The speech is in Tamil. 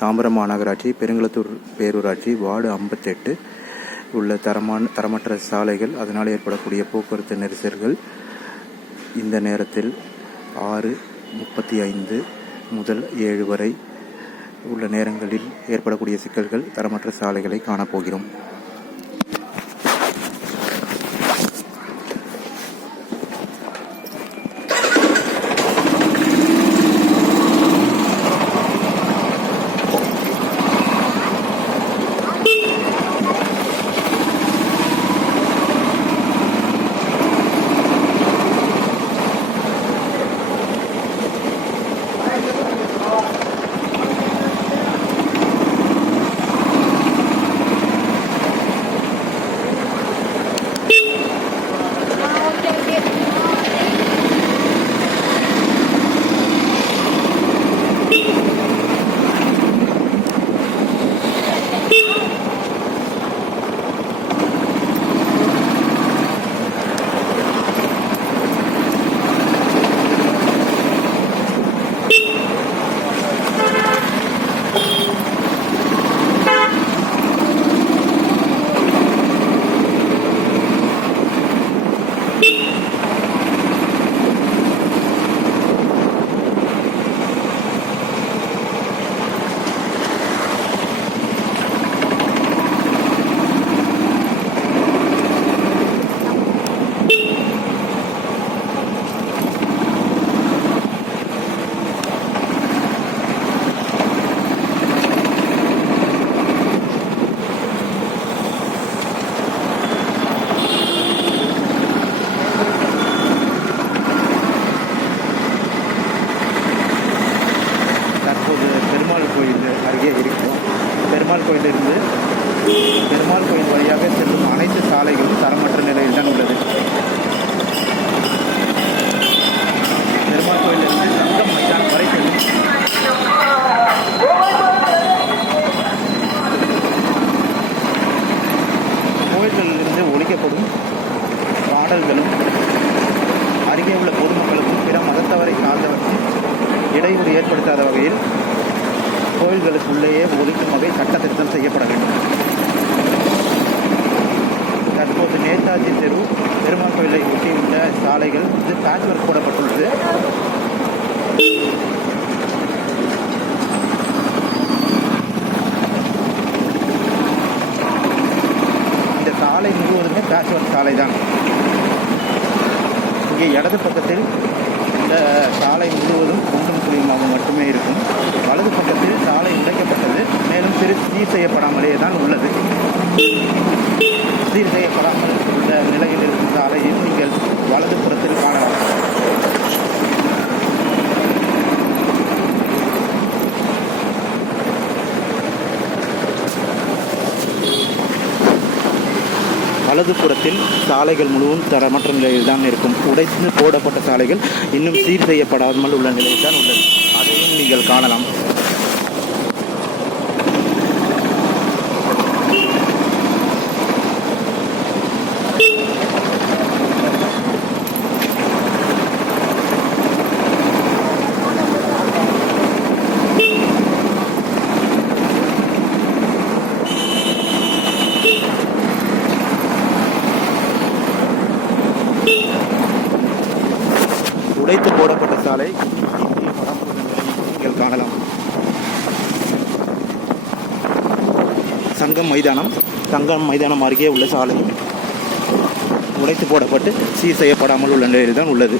தாம்பரம் மாநகராட்சி பெருங்குளத்தூர் பேரூராட்சி வார்டு 58 உள்ள தரமற்ற சாலைகள், அதனால் ஏற்படக்கூடிய போக்குவரத்து நெரிசல்கள் இந்த நேரத்தில் 6:35 முதல் 7 வரை உள்ள நேரங்களில் ஏற்படக்கூடிய சிக்கல்கள், தரமற்ற சாலைகளை காணப்போகிறோம். பெருமாள் கோயிலிருந்து பெருமாள் கோயில் வழியாக செல்லும் அனைத்து சாலைகளும் தரமற்ற நிலையில் தான் உள்ளது. பெருமாள் கோயிலிருந்து சங்கம் மைதானம் வரை செல்லும் கோயில்களிலிருந்து ஒழிக்கப்படும் பாடல்களும் அருகே உள்ள பொதுமக்களுக்கும் பிற மதத்தவரை சார்ந்தவருக்கும் இடையூறு ஏற்படுத்தாத வகையில் கோயில்களுக்குள்ளேயே ஒழிக்கும் வகை சட்ட திருத்தம் செய்யப்பட வேண்டும். தற்போது நேதாஜி தெரு, பெருமாள் கோயிலை ஒட்டியுள்ள சாலைகள் பேட்ச் ஒர்க் போடப்பட்டுள்ளது. இந்த சாலை முழுவதுமே பேட்ச் ஒர்க் சாலை தான். இங்கே இடது பக்கத்தில் இந்த சாலை முழுவதும் குண்டும் குழியுமாக மட்டுமே இருக்கும். வலது பக்கத்தில் சாலை உடைக்கப்பட்டது, மேலும் சீர் செய்யப்படாமலே தான் உள்ளது. சீர் செய்யப்படாமல் உள்ள நிலையில் இருக்கும் சாலையில் நீங்கள் வலது புறத்தில் காணலாம். வலது புறத்தில் சாலைகள் முழுவதும் தரமற்ற நிலையில் தான் இருக்கும். உடைத்து போடப்பட்ட சாலைகள் இன்னும் சீர் செய்யப்படாமல் உள்ள நிலையில் தான் உள்ளது. அதையும் நீங்கள் காணலாம். உடைத்து போடப்பட்ட சாலை நீங்கள் காணலாம். சங்கம் மைதானம் அருகே உள்ள சாலை உடைத்து போடப்பட்டு சீர் செய்யப்படாமல் உள்ள நிலையில் தான் உள்ளது.